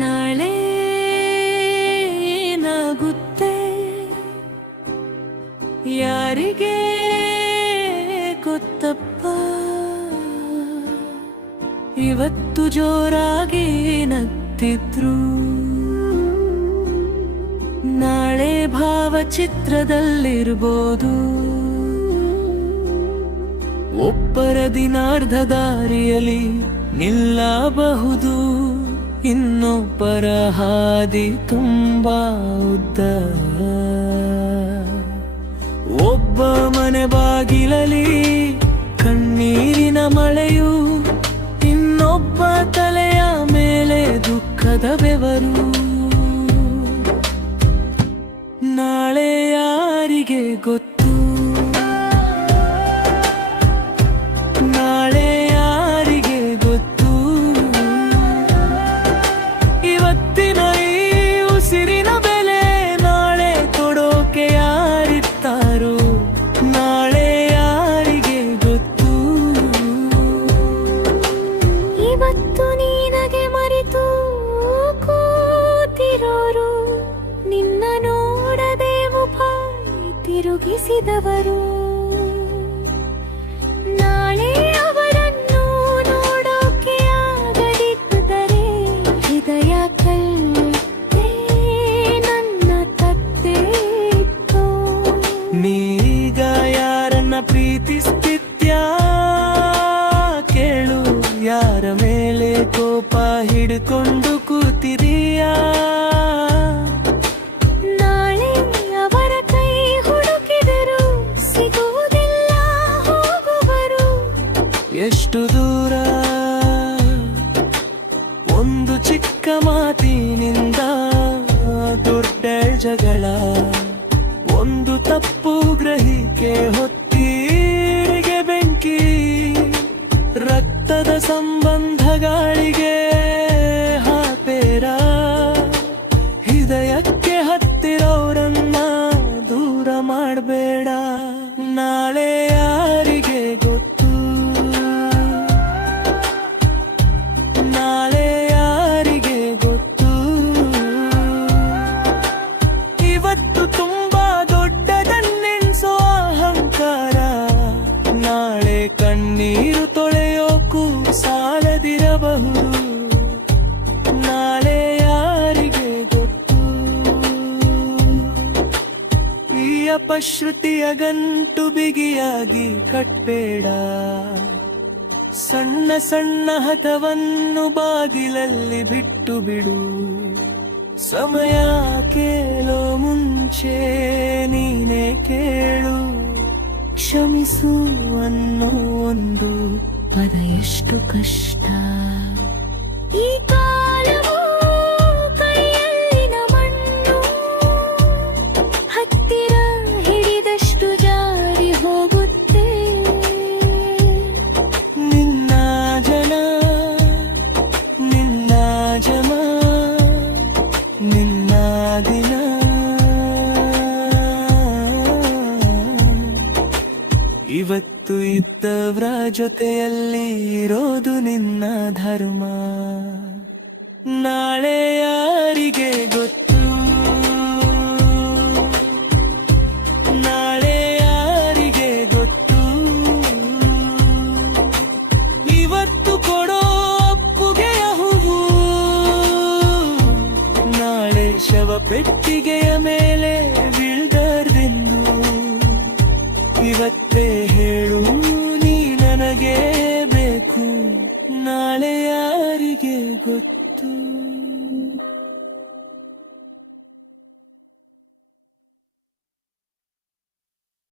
ನಾಳೆ ಏನಾಗುತ್ತೆ ಯಾರಿಗೆ ಗೊತ್ತಪ್ಪ. ಇವತ್ತು ಜೋರಾಗಿ ನಗ್ತಿದ್ರು, ನಾಳೆ ಭಾವಚಿತ್ರದಲ್ಲಿರ್ಬೋದು. ಒಬ್ಬರ ದಿನಾರ್ಧ ದಾರಿಯಲ್ಲಿ ನಿಲ್ಲಬಹುದು, ಇನ್ನೊಬ್ಬರ ಹಾದಿ ತುಂಬಾ ಉದ್ದ. ಒಬ್ಬ ಮನೆ ಬಾಗಿಲಲ್ಲಿ ಕಣ್ಣೀರಿನ ಮಳೆಯು, ಇನ್ನೊಬ್ಬ ತಲೆಯ ಮೇಲೆ ದುಃಖದ ಬೆವರು. ನಾಳೆ ಯಾರಿಗೆ ಗೊತ್ತು, ನಾಳೆ ಯಾರಿಗೆ ಗೊತ್ತು. ಇವತ್ತಿನ ಈ ಉಸಿರಿನ ಬೆಲೆ ನಾಳೆ ಕೊಡೋಕೆ ಯಾರಿರ್ತಾರೋ, ನಾಳೆ ಯಾರಿಗೆ ಗೊತ್ತು. ಇವತ್ತು ನೀನಗೆ ಮರೆತು ಕೂತಿರೋರು, ನಿನ್ನ ನೋಡದೆ ಮುಖ ತಿರುಗಿಸಿದವರು, ನಾಳೆ ಅವರನ್ನು ನೋಡೋಕೆ ಆಗದಿದ್ದರೆ ಹೃದಯ ಕಲ್ಲೇ ನನ್ನ ತತ್ತೆ ಇತ್ತು. ನೀಗ ಯಾರನ್ನ ಪ್ರೀತಿಸ್ತಿದ್ಯಾ ಕೇಳು, ಯಾರ ಮೇಲೆ ಕೋಪ ಹಿಡ್ಕೊಂಡು ಕೂತಿದೀಯಾ. ನಾಳೆ ಅವರ ಕೈ ಹುಡುಕಿದರು ಸಿಗುವುದಿಲ್ಲ, ಹೋಗುವರು ಎಷ್ಟು ದೂರ ಒಂದು ಚಿಕ್ಕ ಮಾತಿನಿಂದ ದೊಡ್ಡ ಜಗಳ. ಒಂದು ತಪ್ಪು ಗ್ರಹಿಕೆ ಹೊತ್ತಿಗೆ ಬೆಂಕಿ, ರಕ್ತದ ಸಂಬಂಧ ಗಾಳಿಗೆ ಹಾಪೇರ. ಹೃದಯಕ್ಕೆ ಹತ್ತಿರೋರನ್ನ ದೂರ ಮಾಡಬೇಡ. ನಾಳೆ ಯಾರಿಗೆ ಗೊತ್ತು, ನಾಳೆ ಯಾರಿಗೆ ಗೊತ್ತು. ಇವತ್ತು ತುಂಬಾ ದೊಡ್ಡದನ್ನೆನ್ಸೋ ಅಹಂಕಾರ, ನಾಳೆ ಕಣ್ಣೀರು ತೊಳೆಯೋಕು ಸಾಲದಿರಬಹುದು. ನಾಳೆ ಯಾರಿಗೆ ಗೊತ್ತು. ಈ ಅಪಶ್ರುತಿಯ ಗಂಟು ಬಿಗಿಯಾಗಿ ಕಟ್ಬೇಡ, ಸಣ್ಣ ಸಣ್ಣ ಹಠವನ್ನು ಬಾಗಿಲಲ್ಲಿ ಬಿಟ್ಟು ಬಿಡು. ಸಮಯ ಕೇಳೋ ಮುಂಚೆ ನೀನೇ ಕೇಳು, ಕ್ಷಮಿಸು ಅನ್ನೋ ಒಂದು ಪದ ಎಷ್ಟು ಕಷ್ಟ. ಈ ಕಾಲವು ಕೈಯಲ್ಲಿನ ಮಣ್ಣು, ಹತ್ತಿರ ಹಿಡಿದಷ್ಟು ಜಾರಿ ಹೋಗುತ್ತೆ. ನಿನ್ನ ಜನ ನಿನ್ನ ಜಮ ನಿನ್ನ ದಿನ. ಇವತ್ತು ಇದ್ದವ್ರ ಜೊತೆಯಲ್ಲಿ ಇರೋದು ನಿನ್ನ ಧರ್ಮ. ನಾಳೆ ಯಾರಿಗೆ ಗೊತ್ತು, ನಾಳೆ ಯಾರಿಗೆ ಗೊತ್ತು. ಇವತ್ತು ಕೊಡೋ ಅಪ್ಪುಗೆಯ ಹೂವು, ನಾಳೆ ಶವ ಪೆಟ್ಟಿಗೆಯ ಮೇಲೆ ಬೀಳ್ದಾರ್ದೆಂದು. ಇವತ್ತೇ ಹೇಳು ನೀ ನನಗೆ ಬೇಕು, ನಾಳೆ ಯಾರಿಗೆ ಗೊತ್ತು.